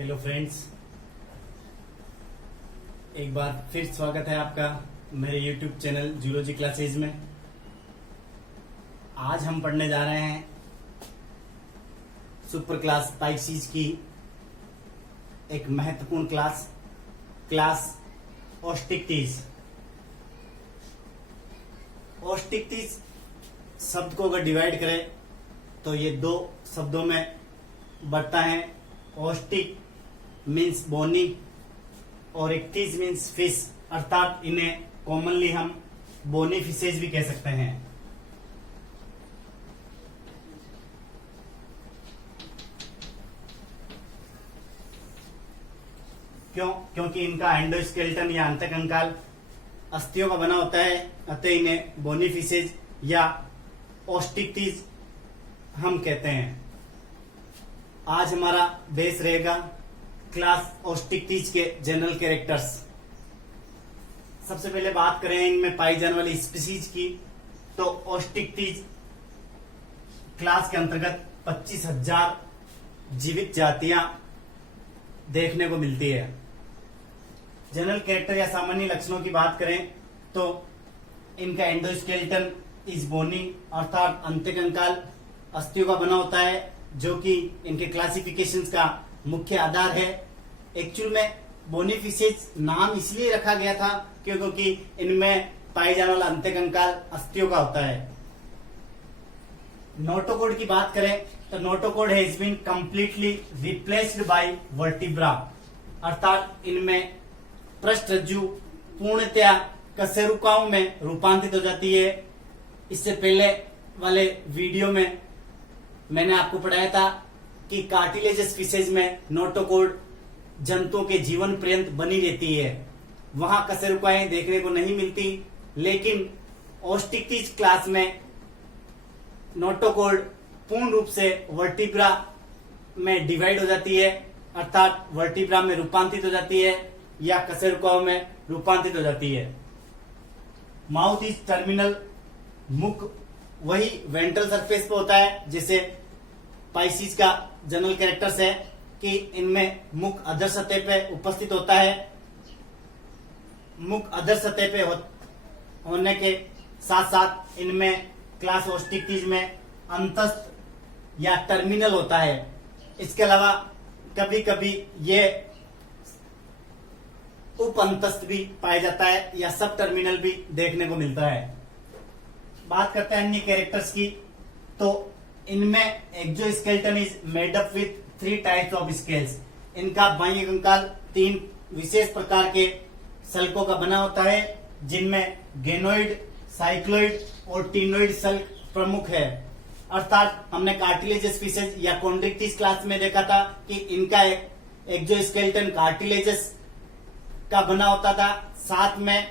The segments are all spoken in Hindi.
हेलो फ्रेंड्स, एक बार फिर स्वागत है आपका मेरे यूट्यूब चैनल जूलॉजी क्लासेज में। आज हम पढ़ने जा रहे हैं सुपर क्लास स्पाइसीज की एक महत्वपूर्ण क्लास ऑस्टिक्टीज। ऑस्टिक्टीज शब्द को अगर डिवाइड करें तो ये दो शब्दों में बढ़ता है। ऑस्टिक मीन्स बोनी और इक्टीज मीन्स फिश, अर्थात इन्हें कॉमनली हम बोनी फिशेज भी कह सकते हैं। क्योंकि इनका एंडोस्केलेटन या अंतकंकाल अस्थियों का बना होता है, अतः इन्हें बोनी फिशेज या ऑस्टिक्टीज हम कहते हैं। आज हमारा बेस रहेगा क्लास ऑस्टिक्टीज के जनरल कैरेक्टर्स। सबसे पहले बात करें इनमें पाई जाने वाली स्पीसीज की, तो ऑस्टिक्टीज क्लास के अंतर्गत 25,000 जीवित जातियां देखने को मिलती है। जनरल कैरेक्टर या सामान्य लक्षणों की बात करें तो इनका एंडोस्केलेटन इज बोनी, अर्थात अंतकंकाल अस्थियों का बना होता है, जो कि इनके क्लासिफिकेशंस का मुख्य आधार है। एक्चुअल में बोनी फिशेज नाम इसलिए रखा गया था क्योंकि इनमें पाए जाने वाला अंतकंकाल अस्थियों का होता है। नोटोकॉर्ड की बात करें तो notochord has been completely replaced by vertebra, अर्थात इनमें पृष्ठरज्जु पूर्णतया कशेरुकाओं में रूपांतरित हो जाती है। इससे पहले वाले वीडियो में मैंने आपको पढ़ाया था कि कार्टिलेजस फिशेज में नोटोकॉर्ड जंतुओं के जीवन पर्यंत बनी रहती है, वहां कशेरुकाएं देखने को नहीं मिलती। लेकिन ऑस्टिक्टीज क्लास में नोटोकॉर्ड पूर्ण रूप से वर्टिब्रा में डिवाइड हो जाती है, अर्थात वर्टिब्रा में रूपांतरित हो जाती है या कशेरुकाओं में रूपांतरित हो जाती है। माउथ इज टर्मिनल, मुख वही वेंट्रल सरफेस पे होता है जैसे पाइसीज का जनरल कैरेक्टर्स है कि इनमें मुख अधर सतह पे उपस्थित होता है। मुख अधर सतह पे होने के साथ साथ इनमें क्लास ऑस्टिक्टीज में अंतस्थ या टर्मिनल होता है। इसके अलावा कभी कभी ये उप अंतस्थ भी पाया जाता है या सब टर्मिनल भी देखने को मिलता है। बात करते हैं अन्य कैरेक्टर्स की, तो इनमें exoskeleton is made up with 3 types of scales. इनका बाह्य कंकाल 3 विशेष प्रकार के सल्कों का बना होता है, जिनमें गेनोइड, साइक्लोइड और टीनोइड सल्क प्रमुख है। अर्थात हमने कार्टिलेजस फिशेज या कॉन्ड्रिक्टीज क्लास में देखा था कि इनका एक्सोस्केलेटन कार्टिलेजस का बना होता था, साथ में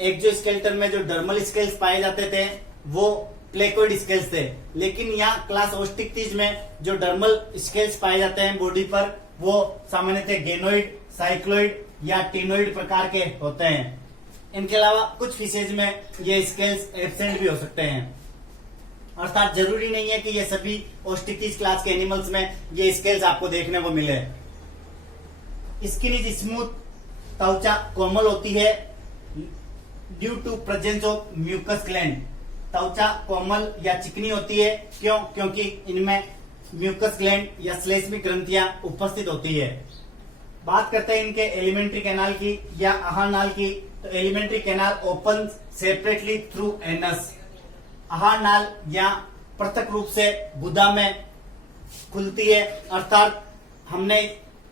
एक्सोस्केलेटन में जो डर्मल स्केल्स पाए जाते थे वो प्लेकोइड स्केल्स थे। लेकिन यहाँ क्लास ऑस्टिक्टीज में जो डर्मल स्केल्स पाए जाते हैं बॉडी पर वो सामान्यतः गेनोइड, साइक्लोइड या टीनोइड प्रकार के होते हैं। इनके अलावा कुछ फिशेज में ये स्केल्स एब्सेंट भी हो सकते हैं, अर्थात जरूरी नहीं है कि ये सभी ऑस्टिक्टीज क्लास के एनिमल्स में ये स्केल्स आपको देखने को मिले। स्किन इज स्मूथ, त्वचा कोमल होती है due to presence of mucus gland. त्वचा कोमल या चिकनी होती है, क्योंकि इनमें म्यूकस ग्लैंड या श्लेष्मिक ग्रंथियां उपस्थित होती है। बात करते हैं इनके एलिमेंट्री कैनाल की या आहार नाल की, तो alimentary canal open separately through anus. आहार नाल या पृथक रूप से गुदा में खुलती है, अर्थात हमने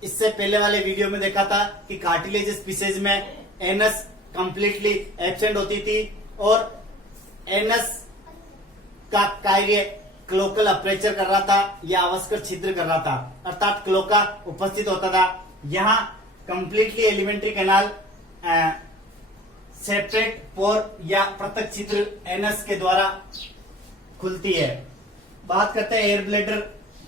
इससे पहले वाले वीडियो में देखा था कि कार्टिलेजस फिशेज में एनस कंप्लीटली एब्सेंट होती थी और एनस का कार्य क्लोकल अपर्चर कर रहा था या अवस्कर छिद्र कर रहा था, अर्थात क्लोका उपस्थित होता था। यहाँ कंप्लीटली एलिमेंट्री कैनाल सेपरेट पोर या पृथक छिद्र एनस के द्वारा खुलती है। बात करते हैं एयर ब्लैडर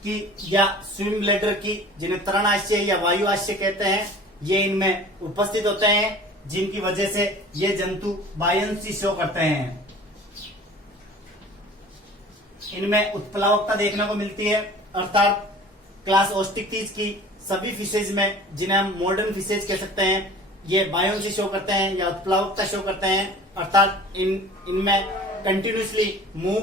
की या स्विम ब्लैडर की, जिन्हें तरणआशय या वायु आशय कहते हैं। ये इनमें उपस्थित होते हैं, जिनकी वजह से ये जंतु बायंसी शो करते हैं। इनमें उत्प्लावकता देखने को मिलती है, अर्थात क्लास ऑस्टिक्टीज की सभी फिशेज में, जिन्हें हम मॉडर्न फिशेज कह सकते हैं, ये बायोन्सी शो करते हैं या उत्प्लावकता शो करते हैं, अर्थात इनमें कंटिन्यूसली मूव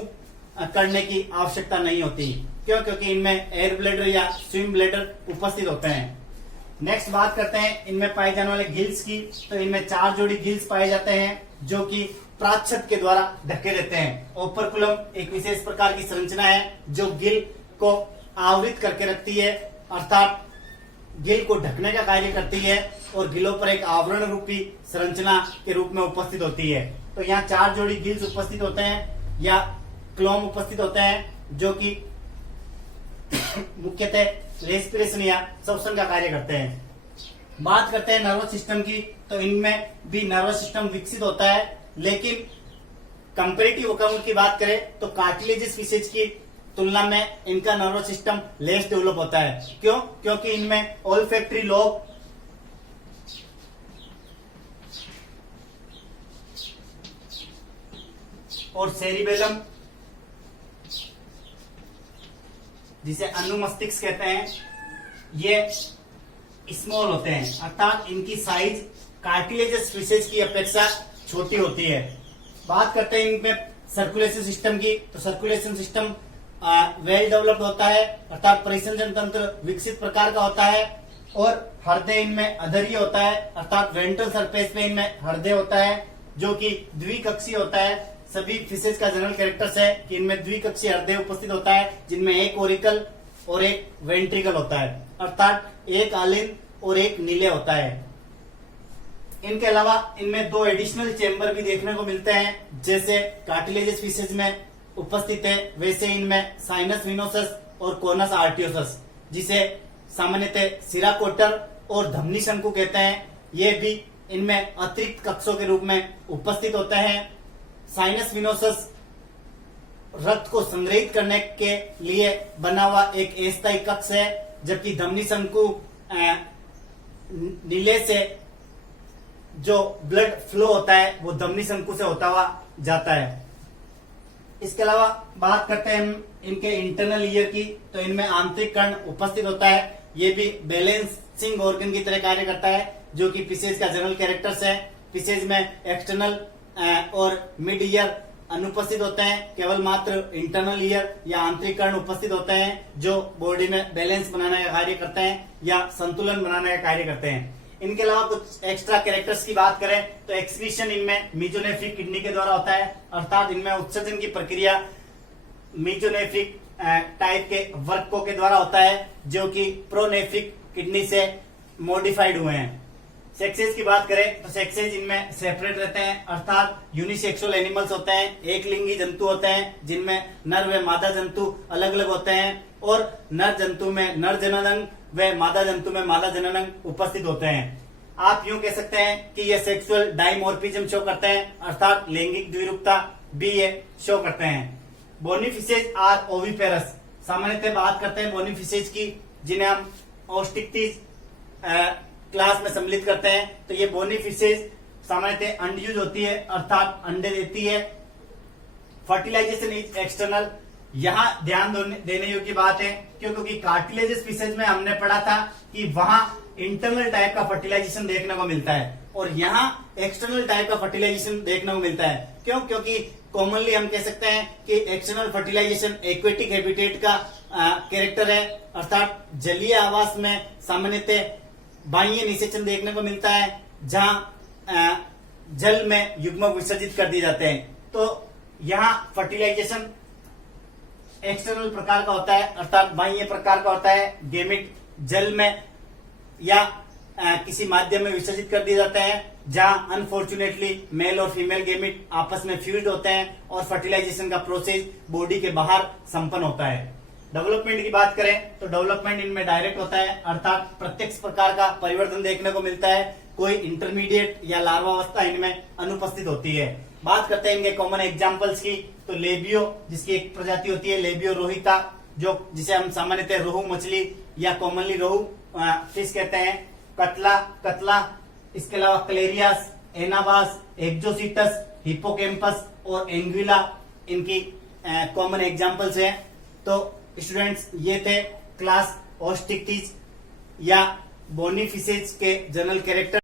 करने की आवश्यकता नहीं होती। क्यों? क्योंकि इनमें एयर ब्लैडर या स्विम ब्लैडर उपस्थित होते हैं। नेक्स्ट बात करते हैं इनमें पाए जाने वाले गिल्स की। तो इनमें 4 जोड़ी गिल्स पाए जाते हैं जो कि प्राच्छद के द्वारा ढके रहते हैं। ओपर्कुलम एक विशेष प्रकार की संरचना है जो गिल को आवृत करके रखती है, अर्थात गिल को ढकने का कार्य करती है और गिलों पर एक आवरण रूपी संरचना के रूप में उपस्थित होती है। तो यहाँ 4 जोड़ी गिल्स उपस्थित होते हैं या क्लोम उपस्थित होते हैं जो कि मुख्यतः रेस्पिरेशन या श्वसन का कार्य करते हैं। बात करते हैं नर्वस सिस्टम की। तो इनमें भी नर्वस सिस्टम विकसित होता है, लेकिन कंपेरेटिव अकाउंट की बात करें तो कार्टिलेजियस फिशेज की तुलना में इनका नर्वस सिस्टम लेस डेवलप होता है। क्यों? क्योंकि इनमें ओल्फैक्टरी लोब और सेरिबेलम, जिसे अनुमस्तिष्क कहते हैं, ये स्मॉल होते हैं, अर्थात इनकी साइज कार्टिलेजियस फिशेज की अपेक्षा छोटी होती है। बात करते हैं इनमें सर्कुलेशन सिस्टम की। तो सर्कुलेशन सिस्टम वेल डेवलप्ड होता है, अर्थात परिसंचरण तंत्र विकसित प्रकार का होता है, और हृदय इनमें अधरीय होता है, अर्थात वेंट्रल सरफेस पे इनमें हृदय होता है जो कि द्विकक्षीय होता है। सभी फिशेज का जनरल कैरेक्टर्स है कि इनमें द्विकक्षीय हृदय उपस्थित होता है, जिनमें एक ओरिकल और एक वेंट्रिकल होता है, अर्थात एक आलिन और एक नीले होता है। इनके अलावा इनमें 2 एडिशनल चेंबर भी देखने को मिलते हैं, जैसे कार्टिलेजियस फिशेज में उपस्थित है वैसे इनमें साइनस विनोसस और कोनस आर्टियोसस, जिसे सामान्यतः सिराकोटर और धमनी शंकु कहते हैं, ये भी इनमें अतिरिक्त कक्षों के रूप में उपस्थित होते हैं। साइनस विनोसस रक्त को संग्रहित करने के लिए बना हुआ एक अस्थायी कक्ष है, जबकि धमनी शंकु नीले से जो ब्लड फ्लो होता है वो धमनी शंकु से होता हुआ जाता है। इसके अलावा बात करते हैं हम इनके इंटरनल ईयर की। तो इनमें आंतरिक कर्ण उपस्थित होता है, ये भी बैलेंसिंग ऑर्गन की तरह कार्य करता है, जो कि फिशेज का जनरल कैरेक्टर्स है। फिशेज में एक्सटर्नल और मिड ईयर अनुपस्थित होते हैं, केवल मात्र इंटरनल ईयर या आंतरिक कर्ण उपस्थित होते हैं जो बॉडी में बैलेंस बनाने का कार्य करते हैं या संतुलन बनाने का कार्य करते हैं। इनके अलावा कुछ एक्स्ट्रा कैरेक्टर्स की बात करें तो एक्सक्रीशन इनमें मीजोनेफ्रिक किडनी के द्वारा होता है, अर्थात इनमें उत्सर्जन की प्रक्रिया मीजोनेफ्रिक टाइप के वर्गकों के द्वारा होता है, जो कि प्रोनेफ्रिक किडनी से मॉडिफाइड हुए हैं। सेक्सेस की बात करें तो सेक्सेस इनमें सेपरेट रहते हैं, अर्थात यूनिसेक्सुअल एनिमल्स होते हैं, एक लिंगी जंतु होते हैं जिनमें नर व मादा जंतु अलग अलग होते हैं, और नर जंतु में नर जननांग व मादा जंतु में मादा जननांग उपस्थित होते हैं। आप यूं कह सकते हैं कि ये सेक्सुअल डाइमॉर्फिज्म शो करते हैं, अर्थात लैंगिक द्विरूपता भी ये शो करते हैं। Bony fishes are oviparous. सामान्यतः बात करते हैं बोनी फिशेज की, जिन्हें हम ऑस्टिक्टिस क्लास में सम्मिलित करते हैं। तो ये बोनी फिशेज सामान्यतः अंडयूज होती है, अर्थात अंडे देती है। Fertilization is external. यहाँ ध्यान देने योग्य बात है क्योंकि कार्टिलेजियस फिशेज में हमने पढ़ा था कि वहां इंटरनल टाइप का फर्टिलाइजेशन देखने को मिलता है और यहाँ एक्सटर्नल टाइप का फर्टिलाइजेशन देखने को मिलता है। क्यों? क्योंकि कॉमनली हम कह सकते हैं कि एक्सटर्नल फर्टिलाइजेशन एक्वेटिक हैबिटेट का कैरेक्टर है, अर्थात जलीय आवास में सामान्यतः बाह्य निषेचन देखने को मिलता है, जहां जल में युग्मक विसर्जित कर दिए जाते हैं। तो यहाँ फर्टिलाइजेशन एक्सटर्नल प्रकार का होता है, अर्थात बाह्य प्रकार का होता है। गेमिट जल में या किसी माध्यम में विसर्जित कर दिए जाते हैं, जहां अनफॉर्चुनेटली मेल और फीमेल गेमिट आपस में फ्यूज होते हैं और फर्टिलाइजेशन का प्रोसेस बॉडी के बाहर संपन्न होता है। डेवलपमेंट की बात करें तो डेवलपमेंट इनमें डायरेक्ट होता है, अर्थात प्रत्यक्ष प्रकार का परिवर्तन देखने को मिलता है। कोई इंटरमीडिएट या लार्वावस्था इनमें अनुपस्थित होती है। बात करते हैं इनके कॉमन एग्जांपल्स की, तो लेबियो जिसकी एक प्रजाति होती है लेबियो रोहिता, जो जिसे हम सामान्यतः रोहू मछली या कॉमनली रोहू फिश कहते हैं। कतला, इसके अलावा क्लेरियास, एनाबास, एक्जोसिटस, हिप्पोकैम्पस और एंगुइला इनकी कॉमन एग्जांपल्स हैं। तो स्टूडेंट्स ये थे क्लास ऑस्टिक्टिस या बोनी फिशेज के जनरल कैरेक्टर